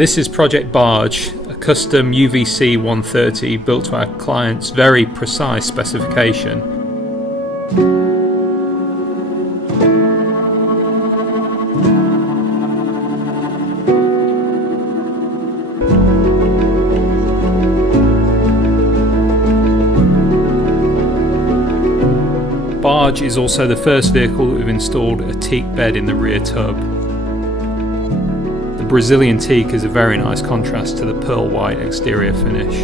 This is Project Barge, a custom UVC 130 built to our client's very precise specification. Barge is also the first vehicle that we've installed a teak bed in the rear tub. The Brazilian teak is a very nice contrast to the pearl white exterior finish.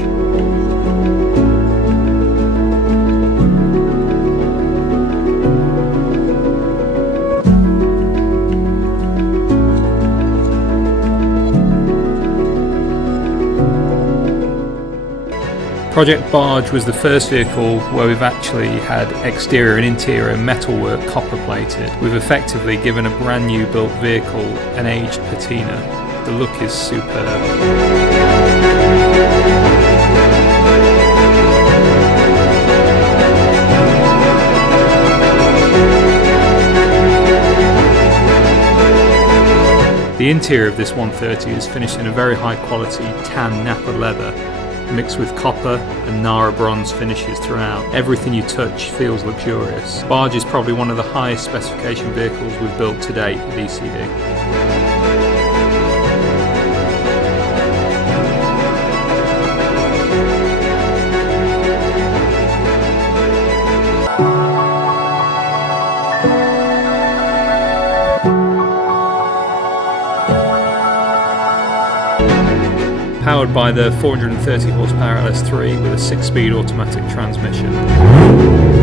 Project Barge was the first vehicle where we've actually had exterior and interior metalwork copper plated. We've effectively given a brand new built vehicle an aged patina. The look is superb. The interior of this 130 is finished in a very high quality tan Nappa leather, mixed with copper and Nara Bronze finishes throughout. Everything you touch feels luxurious. Barge is probably one of the highest specification vehicles we've built to date with E.C.D. Powered by the 430 horsepower LS3 with a 6-speed automatic transmission.